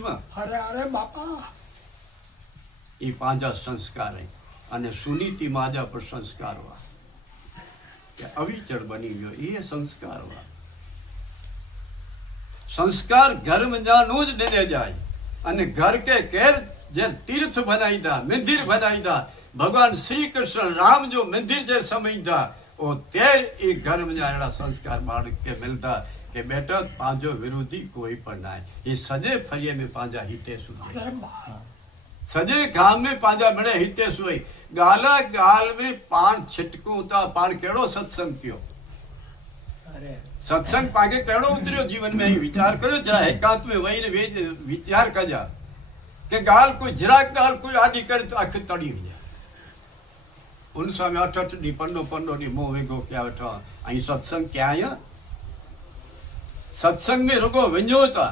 મહારાષ્ટ્રમાં અરે અરે બાપા. એ પાંજા સંસ્કારે અને સુનીતિ માજા પર સંસ્કારવા. કે અવિચળ બની ગયો એ સંસ્કારવા. સંસ્કાર ઘર મજાનું જ ડેલે જાય. અને ઘર કે ઘેર જે તીર્થ બનાવી દા મંદિર બનાવી દા ભગવાન શ્રી કૃષ્ણ રામ જો મંદિર જે સમજતા ઓ તે એ ઘર મજા એના સંસ્કાર બાળક કે મિલતા કે બેટા પાંજો વિરોધી કોઈ પણ ના એ સજે ફરીએ में પાંજા હિતે સુધી અરે બા સજે ગામ में પાંજા મળે હિતે સોઈ ગાલા ગાલ में પાણ છટકું તા પાણ કેળો સત્સંગ કયો અરે સત્સંગ પાકે કેળો ઉતર્યો જીવન में અહીં વિચાર કર્યો જરા એકાંત में વહીને વે- વિચાર કજા કે ગાલ કોઈ જરાક ગાલ કોઈ આડી કરે તો આખી તળી જાય ઉન સામે અઠ અઠ ડી પન્નો પન્નો ડી મોં વેગો ક્યાં વેઠો અહીં સત્સંગ ક્યાં આયા સત્સંગ में रुगो विञो था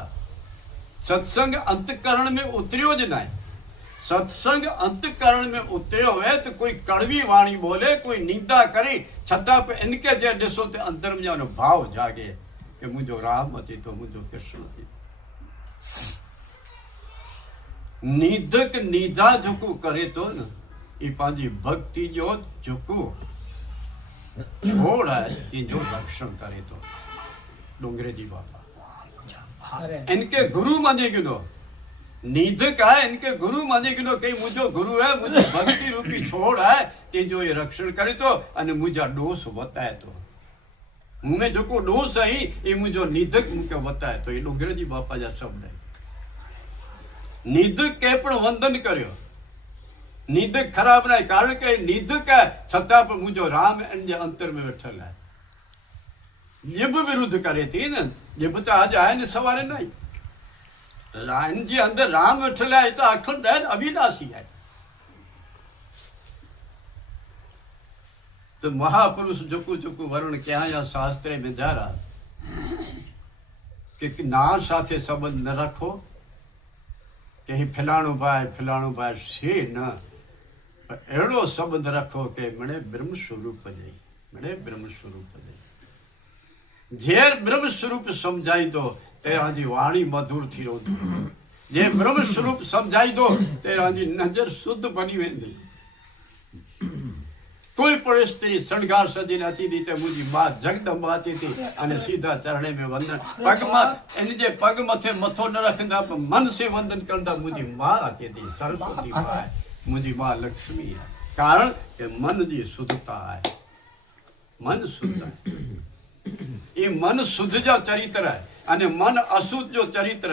सत्संग अंतकरण में उतरियो જ નહીં સત્સંગ અંતકરણ में ઉતર્યો હોય તો કોઈ કડવી વાણી બોલે કોઈ નિંદા કરી છતાં પણ એનકે જે ડિસો તે અંતર में જાનો ભાવ જાગે કે મુંજો રામ હતી તો મુંજો કૃષ્ણ હતી નિધક નિધા ઝુકું કરે તો ને એ પાંજી ભક્તિ જો ઝુકું છોડાય તે જો રક્ષણ કરે તો ડુંગરેજી બાપા અરે इनके गुरु माने गिनो निधक है इनके गुरु माने गिनो कहीं मुझो गुरु है मुझे भक्ति रूपी छोड़ है ते जो ये रक्षण करे तो અને મુજા દોષ બતાય તો મુમે જો કો દોષ હઈ એ મુજો નિધક મુકે બતાય તો એ ડુંગરજી બાપા જા શબ્દ હે નિધક કે પણ વંદન કર્યો નિધક ખરાબ નહીં કારણ કે એ નિધક હે છતાં પણ મુજો રામ એન અંતર में બેઠેલ જીભ વિરુદ્ધ કરે તે ને જીભ તો આજે આયા ને સવારે નહીં રામજી અંદર રામ બેઠેલા એ તો અખંડ હે ને અવિનાશી હે તો મહાપુરુષ જુકુ જુકુ વરણ ક્યાં શાસ્ત્રે વિધારા કે ના સાથે સંબંધ ન રાખો કે ફલાણું ભાઈ ફલાણું ભાઈ છે ન એડો સંબંધ રાખો કે મને બ્રહ્મ સ્વરૂપ જઈ મને બ્રહ્મ સ્વરૂપ જઈ ઝેર બ્રહ્મ સ્વરૂપ સમજાઈ દો તે હજી વાણી મધુરથી રોતું જે બ્રહ્મ સ્વરૂપ સમજાઈ દો તે હજી નજર શુદ્ધ બની વેંદી કોઈ પણ સ્ત્રી શણગાર સજીને હતી દીતે મુજી માં જગદંબા હતી હતી અને સીધા ચરણે મેં વંદન પગમાં એની જે પગ મથે મથો ન રખતા મન સે વંદન કરતા મુજી માં હતી હતી સરસ્વતી માં મુજી માં લક્ષ્મી. કારણ કે મન જી શુદ્ધતા મન શુદ્ધ હે. એ મન શુદ્ધ જો ચરિત્ર અને મન અશુદ્ધ જો ચરિત્ર